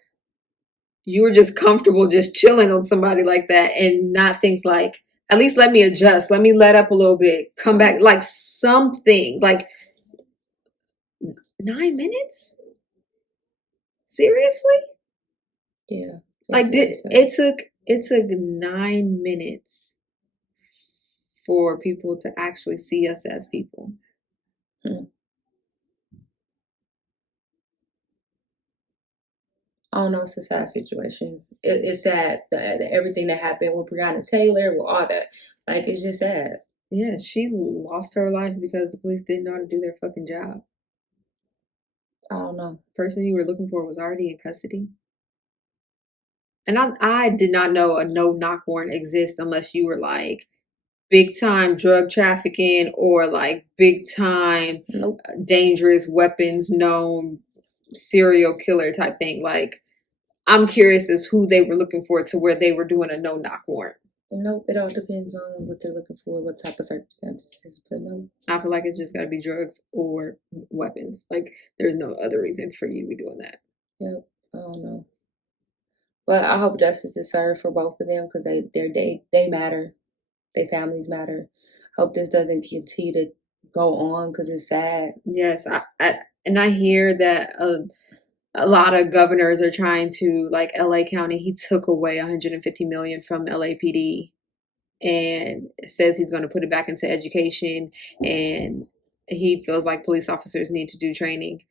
you were just comfortable just chilling on somebody like that and not think like, at least let me adjust, let me let up a little bit, come back, like something, like 9 minutes? Seriously? Yeah. Like it took 9 minutes for people to actually see us as people. I don't know, it's a sad situation. It's sad that everything that happened with Breonna Taylor, with all that. Like, it's just sad. Yeah, she lost her life because the police didn't know how to do their fucking job. I don't know. The person you were looking for was already in custody. And I did not know a no-knock warrant exists unless you were like big time drug trafficking or like big time dangerous weapons known serial killer type thing. Like, I'm curious as who they were looking for to where they were doing a no-knock warrant. Nope, it all depends on what they're looking for, what type of circumstances. But no, I feel like it's just got to be drugs or weapons. Like, there's no other reason for you to be doing that. Yep, I don't know. But I hope justice is served for both of them because they matter. Their families matter. Hope this doesn't continue to go on because it's sad. Yes, I hear that a lot of governors are trying to, like LA County, he took away $150 million from LAPD and says he's going to put it back into education, and he feels like police officers need to do training.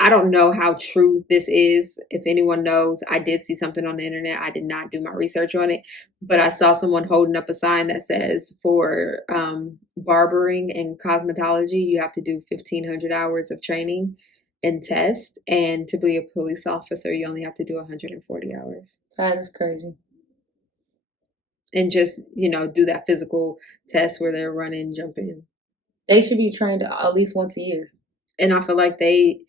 I don't know how true this is. If anyone knows, I did see something on the internet. I did not do my research on it, but I saw someone holding up a sign that says for barbering and cosmetology, you have to do 1,500 hours of training and test. And to be a police officer, you only have to do 140 hours. That is crazy. And just, do that physical test where they're running, jumping. They should be trained at least once a year. And I feel like they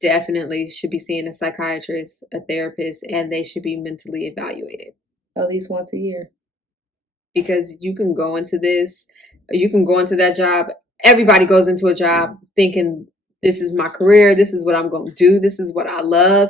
definitely should be seeing a psychiatrist, a therapist, and they should be mentally evaluated. At least once a year. Because you can go into that job. Everybody goes into a job thinking, this is my career, this is what I'm going to do, this is what I love.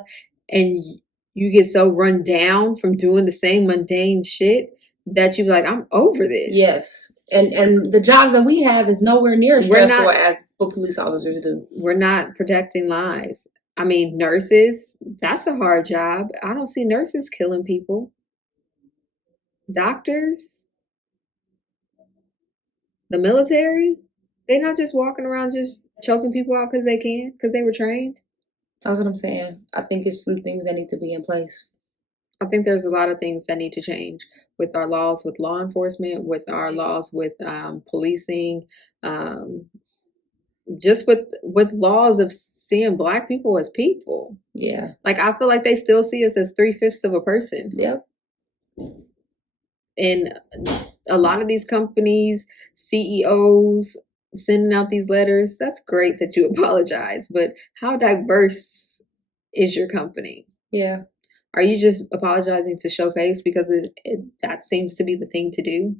And you get so run down from doing the same mundane shit that you're like, I'm over this. Yes. And the jobs that we have is nowhere near as stressful as what police officers do. We're not protecting lives. I mean, nurses, that's a hard job. I don't see nurses killing people. Doctors, the military, they're not just walking around just choking people out because they can, because they were trained. That's what I'm saying. I think it's some things that need to be in place. I think there's a lot of things that need to change with our laws, with law enforcement, with our laws, with policing, just with laws of seeing Black people as people. Yeah. Like, I feel like they still see us as 3/5 of a person. Yep. And a lot of these companies, CEOs, sending out these letters, that's great that you apologize, but how diverse is your company? Yeah. Are you just apologizing to show face because that seems to be the thing to do?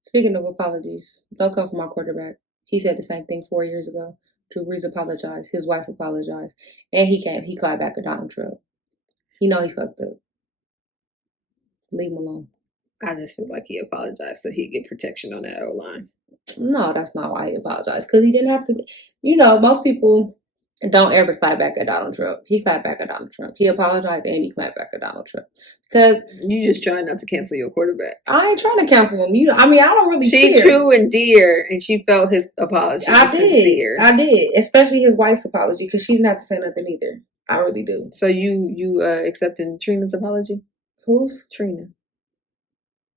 Speaking of apologies, don't come from our quarterback. He said the same thing 4 years ago. Drew Brees apologized. His wife apologized. And he clapped back at Donald Trump. He know he fucked up. Leave him alone. I just feel like he apologized so he'd get protection on that O-line. No, that's not why he apologized. Because he didn't have to. Most people don't ever clap back at Donald Trump. He clapped back at Donald Trump. He apologized and he clapped back at Donald Trump. Because you just trying not to cancel your quarterback. I ain't trying to cancel him. I don't really She true and dear, and she felt his apology was sincere. I did. Especially his wife's apology, because she didn't have to say nothing either. I really do. So you accepting Trina's apology? Who's? Trina.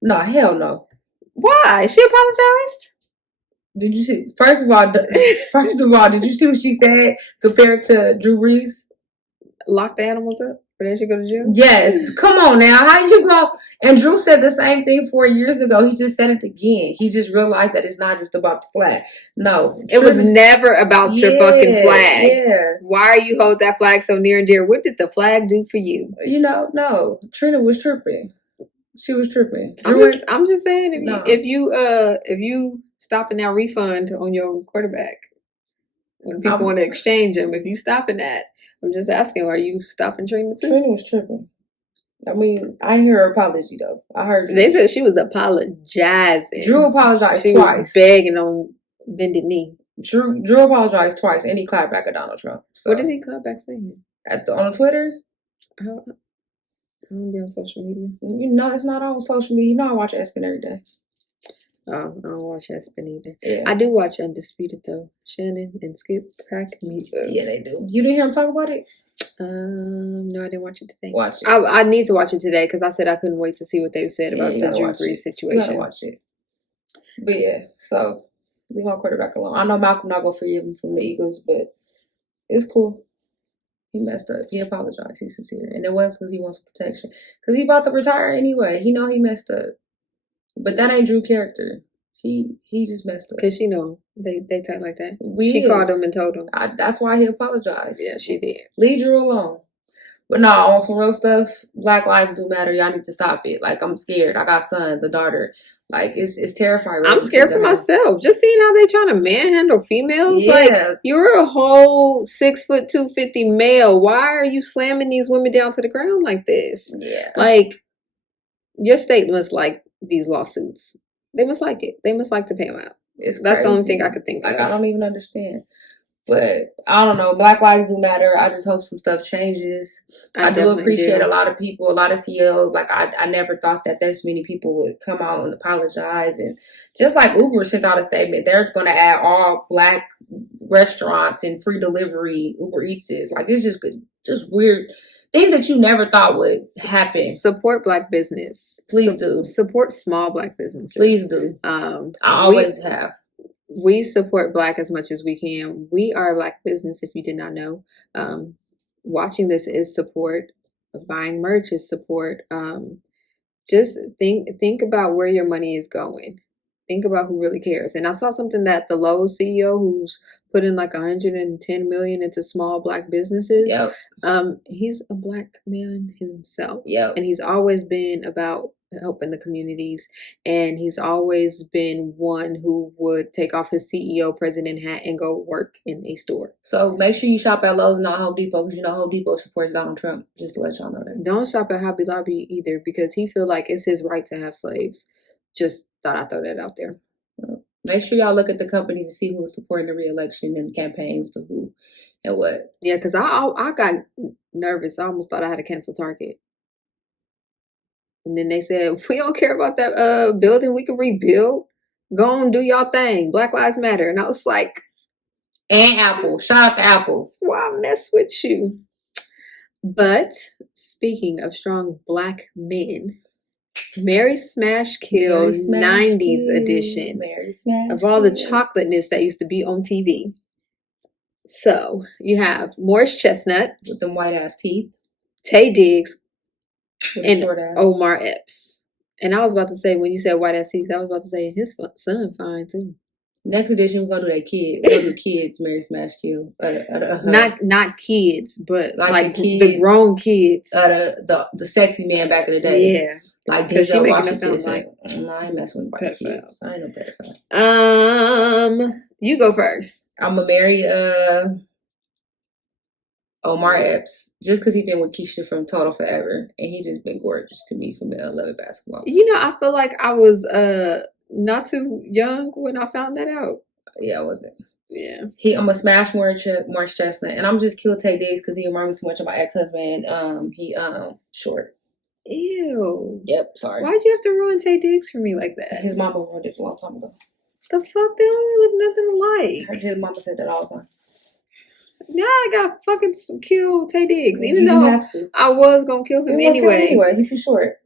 No, hell no. Why? She apologized? Did you see? First of all, did you see what she said compared to Drew Brees? Lock the animals up, or they should go to jail? Yes. Come on now. How you go? And Drew said the same thing 4 years ago. He just said it again. He just realized that it's not just about the flag. No. It was never about your fucking flag. Yeah. Why are you hold that flag so near and dear? What did the flag do for you? No. Trina was tripping. She was tripping. I'm just saying, if you stopping that refund on your quarterback when people want to exchange him, if you stopping that, I'm just asking, are you stopping Trina too? Trina was tripping. I mean, I hear her apology though. I heard they said she was apologizing. Drew apologized she twice. Was begging on bended knee. Drew apologized twice, and he clapped back at Donald Trump. So. What did he clap back saying? On Twitter? I don't be on social media. You know, it's not on social media. You know, I watch ESPN every day. Oh, I don't watch ESPN either. Yeah. I do watch Undisputed though. Shannon and Skip crack me up. Yeah, they do. You didn't hear him talk about it? No, I didn't watch it today. Watch it. I need to watch it today because I said I couldn't wait to see what they said about the Drew Brees situation. You gotta watch it. But yeah, so leave my quarterback alone. I know Malcolm not gonna forgive him from the Eagles, but it's cool. He messed up. He apologized. He's sincere, and it was because he wants protection. Because he about to retire anyway. He know he messed up, but that ain't Drew character. He just messed up. Because they talk like that. She called him and told him. That's why he apologized. Yeah, she did. Leave Drew alone. But no, on some real stuff, Black lives do matter. Y'all need to stop it. Like, I'm scared. I got sons, a daughter. Like, it's terrifying. I'm scared for myself. Just seeing how they trying to manhandle females. Yeah. Like, you're a whole 6'2", 250 male. Why are you slamming these women down to the ground like this? Yeah. Like, your state must like these lawsuits. They must like it. They must like to pay them out. That's the only thing I could think of. I don't even understand. But I don't know. Black lives do matter. I just hope some stuff changes. I do appreciate a lot of people, a lot of CEOs. Like, I never thought that this many people would come out and apologize. And just like Uber sent out a statement, they're going to add all Black restaurants and free delivery. Uber Eats is like, it's just weird things that you never thought would happen. Support Black business. Please do. Support small Black businesses. Please do. I always have. We support Black as much as we can. We are a Black business, if you did not know. Watching this is support. Buying merch is support. Just think about where your money is going. Think about who really cares. And I saw something that the Lowe's CEO, who's put in like $110 million into small Black businesses. Yep. He's a Black man himself. Yep. And he's always been about helping the communities, and he's always been one who would take off his CEO president hat and go work in a store. So make sure you shop at Lowe's and not Home Depot, because you know Home Depot supports Donald Trump. Just to let y'all know that. Don't shop at Hobby Lobby either, because he feel like it's his right to have slaves. Just thought I'd throw that out there. Make sure y'all look at the companies to see who is supporting the re-election and campaigns for who and what. Yeah, because I got nervous. I almost thought I had to cancel Target. And then they said, we don't care about that building. We can rebuild. Go on, do y'all thing. Black Lives Matter. And I was like, and Apple. Shout out to Apple. Why mess with you? But speaking of strong Black men, Mary Smash Kill 90s edition of all the chocolateness that used to be on TV. So you have Morris Chestnut with them white ass teeth, Taye Diggs, and Omar Epps. And I was about to say, when you said white ass teeth, I was about to say his son fine too. Next edition, we're gonna do that kid. We're gonna do kids, Mary Smash Kill. Not kids, but like the grown kids. The sexy man back in the day. Yeah. Like Denzel Washington. Like, no, I ain't messing with pedophiles. I ain't no pedophile. You go first. I'm gonna marry Omar Epps, just because he been with Keisha from Total Forever, and he just been gorgeous to me from the Love Basketball. You know, I feel like I was not too young when I found that out. Yeah, I wasn't. Yeah. I'm gonna smash Morris Chestnut, and I'm just kill Taye Diggs because he reminds me too much of my ex-husband. He short. Ew. Yep, sorry. Why'd you have to ruin Taye Diggs for me like that? His mama ruined it a long time ago. The fuck? They don't look nothing alike. His mama said that all the time. Now I gotta fucking kill Taye Diggs, even though I was gonna kill him anyway. He's too short.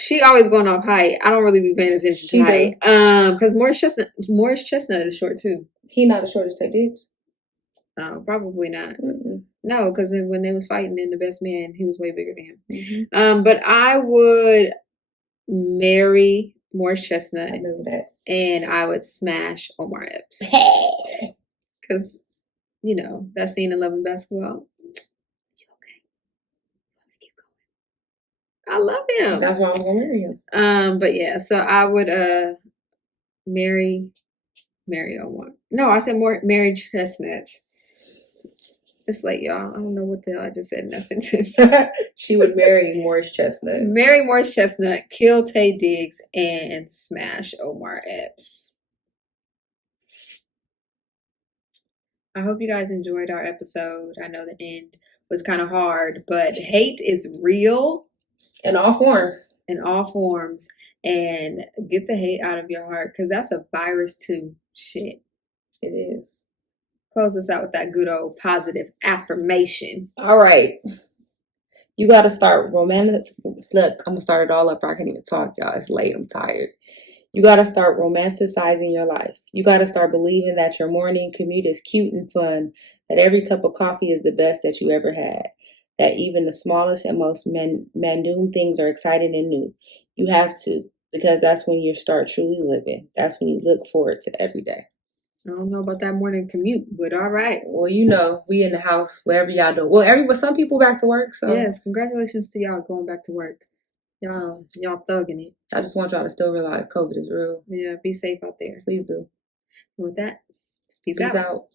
She always going off height. I don't really be paying attention to height. Because Morris Chestnut is short too. He not as short as Taye Diggs. Oh, probably not. Mm-mm. No, because when they was fighting in The Best Man, he was way bigger than him. Mm-hmm. But I would marry Morris Chestnut. I knew that. And I would smash Omar Epps. Because, you know, that scene in Love and Basketball. You okay? Keep going. I love him. That's why I was going to marry him. But yeah, so I would marry Omar. No, I said marry Chestnut. It's late, y'all. I don't know what the hell I just said in that sentence. She would marry Morris Chestnut. Marry Morris Chestnut, kill Taye Diggs, and smash Omar Epps. I hope you guys enjoyed our episode. I know the end was kind of hard, but hate is real. In all forms. In all forms. And get the hate out of your heart, because that's a virus too. Shit. It is. Close us out with that good old positive affirmation. All right. You got to start romantic. Look, I'm going to start it all up. I can't even talk, y'all. It's late. I'm tired. You got to start romanticizing your life. You got to start believing that your morning commute is cute and fun, that every cup of coffee is the best that you ever had, that even the smallest and most mundane things are exciting and new. You have to, because that's when you start truly living. That's when you look forward to every day. I don't know about that morning commute, but all right. Well, you know, we in the house, whatever y'all do. Well, some people back to work, so. Yes, congratulations to y'all going back to work. Y'all thugging it. I just want y'all to still realize COVID is real. Yeah, be safe out there. Please do. And with that, peace out.